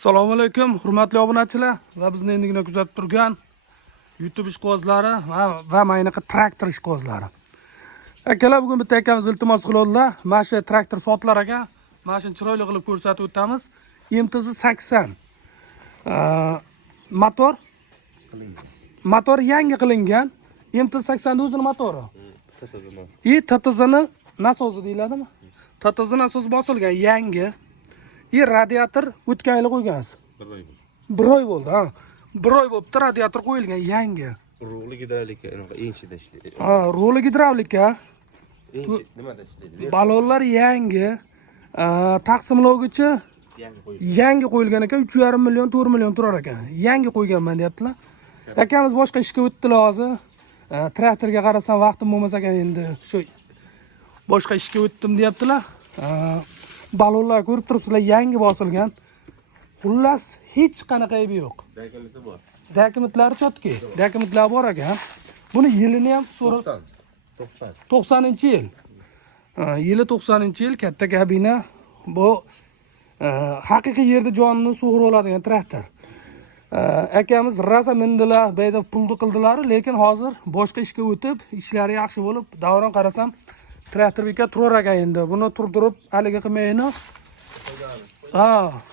Assalomu alaykum, hurmatli obunachilar va bizni endigina kuzatib turgan YouTube ishqibozlari va maynaqa traktor ishqibozlari. Akalar, bugun bitta akamiz iltimos qildilar. Mana shu traktor sotilar ekan. Mana shuni chiroyli qilib ko'rsatib o'tamiz. MTZ 80. Motor yangi qilingan. MTZ 80 ni o'zini motori. TTZni nasosi deyiladimi? TTZ nasosi bosilgan yangi. Radiator o'tgan yil qo'ygansiz. Bir oy bo'ldi, ha. Bir oy bo'libdi, radiator qo'yilgan yangi. Ruli gidravlika enchida ishlaydi. Ruli gidravlika. Nimada ishlaydi? Balonlar yangi. Taqsimlovgacha yangi qo'yilgan ekan, 3,5 million, 4 million turar ekan. Yangi qo'yganman deyaptilar. Akamiz boshqa ishga o'tdilar hozir. Traktorga qarasam vaqtim bo'lmas ekan endi. Shu boshqa ishga o'tdim deyaptilar. Balonlar ko'rib turibsizlar, yangi bosilgan. Xullas hech qanaqa aybi yo'q. Dokumentlari bor. Dokumentlari chotki. Dokumentlar bor ekan. Buni yilini ham so'rab 90-yil. Yili 90-yil, katta kabina. Bu haqiqiy yerda jonini sug'urib oladigan traktor. Akamiz rasa mindilar, bayda pulni qildilar, lekin hozir boshqa ishga o'tib, ishlari yaxshi bo'lib, davron qarasam traktor beka turar ekan endi. Buni turdirib, haliga qilmayni.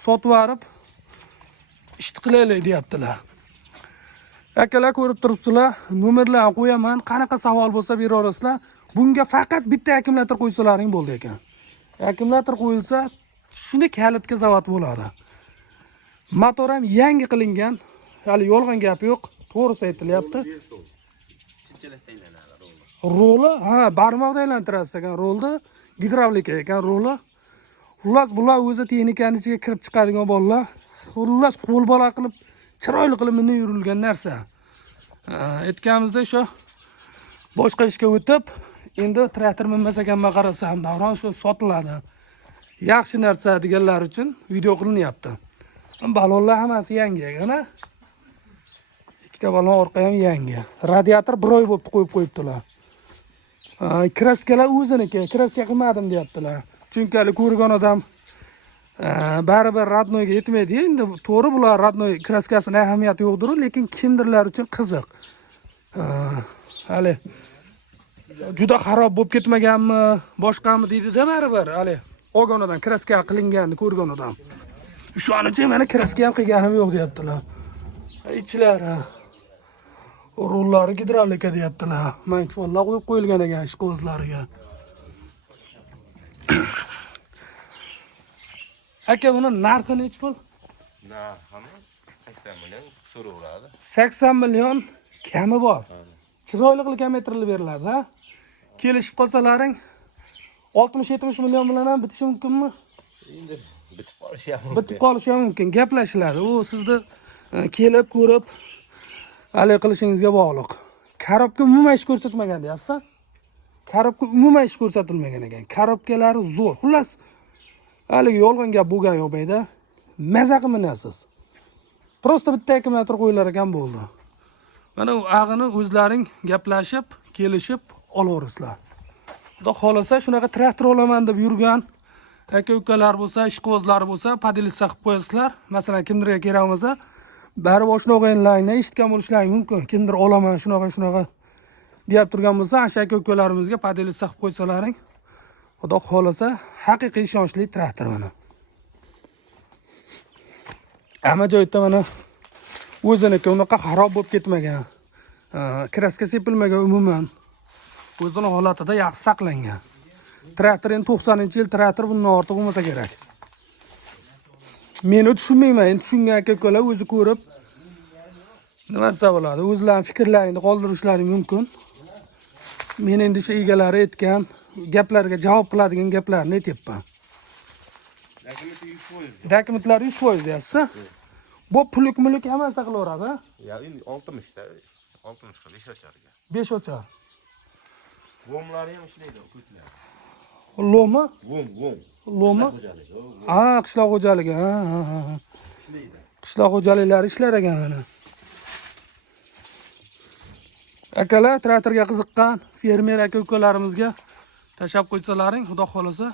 Sotib yorib ishni qilaylik deyaptilar. Akalar, ko'rib turibsizlar, nomerlarni qo'yaman. Qanaqa savol bo'lsa beraverasizlar. Bunga faqat bitta akkumulyator qo'ysalaring bo'ldi ekan. Akkumulyator qo'yilsa, shuni kalitga zavod bo'ladi. Motor ham yangi qilingan. Hali yolg'on gap yo'q. To'g'risi aytilyapti. Roli, barmoqda aylantirasiz ekan rolni. Gidravlika ekan roli. Xullas, bular o'zi texnikaning ichiga kirib chiqadigan bolalar. Xullas, qo'l bola qilib, chiroyli qilib minib yurilgan narsa. Aytganimizda shu boshqa ishga o'tib, endi traktor minmas ekanman qarasam, davron shu sotiladi. Yaxshi narsa deganlar uchun video qilinyapti. Balonlar hammasi yangi ekan. Ikkita balon orqa ham yangi. Radiator bir oy bo'libdi qo'yib qo'yibdilar. Kraskalar o'ziniki, kraska qilmadim deyaptilar. Chunki hali ko'rgan odam baribir radnoyga yetmaydi. Endi to'g'ri, bular radnoy kraskasining ahamiyati yo'qdir, lekin kimdirlar uchun qiziq. Hali juda xarob bo'lib ketmaganmi, boshqami deydi-da baribir. Hali olgan odam kraska qilinganini ko'rgan odam. Shuning uchun meni kraska ham qilganim yo'q deyaptilar. Ichlari rullari gidravlika deyaptilar. Magnitofonlar qo'yib qo'yilgan ekan ishqibozlariga. Aka, buni narxi necha pul? Narxi 80 million so'raveradi. 80 million kami bor. Chiroyli qilib kilometrlar beriladi, ha? Kelishib qolsalaring 60-70 million bilan ham bitishi mumkinmi? Endi bitib qolishi ham mumkin. Bitib qolishi ham mumkin. Gaplashiladi. U sizni kelib ko'rib hali qilishingizga bog'liq. Karobka umuman ish ko'rsatmagan deyapsiz. Karobka umuman ish ko'rsatilmagan ekan. Karobkalari zo'r. Xullas, haligi yolg'on gap bo'lgan yo'q bayda. Maza qilmaysiz. Prosta bitta akkumulyator qo'yilar ekan bo'ldi. Mana u ag'ini o'zlaring gaplashib, kelishib olaverasizlar. Xudo xolasa shunaqa traktor olaman deb yurgan aka-ukalar bo'lsa, ishqibozlar bo'lsa, podelitsiya qilib qo'yasizlar. Masalan, kimdirga kerak bo'lsa, baribir oshna o'g'ayinlarni eshitgan bo'lishlari mumkin. Kimdir olaman shunaqa deyap turgan bo'lsa, o'sha aka-ukalarimizga podelitsiya qilib qo'ysalaring, xudo xolasa haqiqiy ishonchli traktor mana. Hamma joyda mana o'ziniki unaqa xarob bo'lib ketmagan. Kraska sepilmagan umuman. O'zining holatida yaxshi saqlangan. Traktor endi 90-yil traktor, bundan ortiq bo'lmasa kerak. Men tushunmayman, endi tushungan aka-ukalar o'zi ko'rib nima desa bo'ladi, o'zlarining fikrlarini qoldirishlari mumkin. Men endi shu egalari aytgan gaplarga javob qiladigan gaplarni aytyapman. Dokumentlar 100% deyapsiz. Bu puluk hammasi qilaveradi. Ya endi 60 ta, 60 qilib 5 ocharga. 5 ochar. Lomlari ham ishlaydi, ko'klar. Lomi? Lom. Lomi? Qishloq xo'jaligi. Ishlaydi. Qishloq xo'jaliklari ishlar ekan mana. Akalar, traktorga qiziqqan fermer aka-ukalarimizga tashab qo'ysalaring, xudo xolasa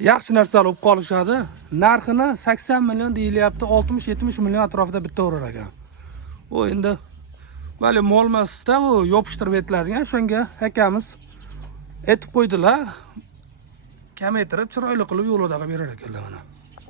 yaxshi narsalar olib qolishadi. Narxini 80 million deyilyapti, 60-70 million atrofida bitta urar ekan. U endi vali molmasida u yopishtirib etiladigan, shunga akamiz aytib qo'ydilar. Kamaytirib chiroyli qilib yo'lida qilib berar ekanlar mana.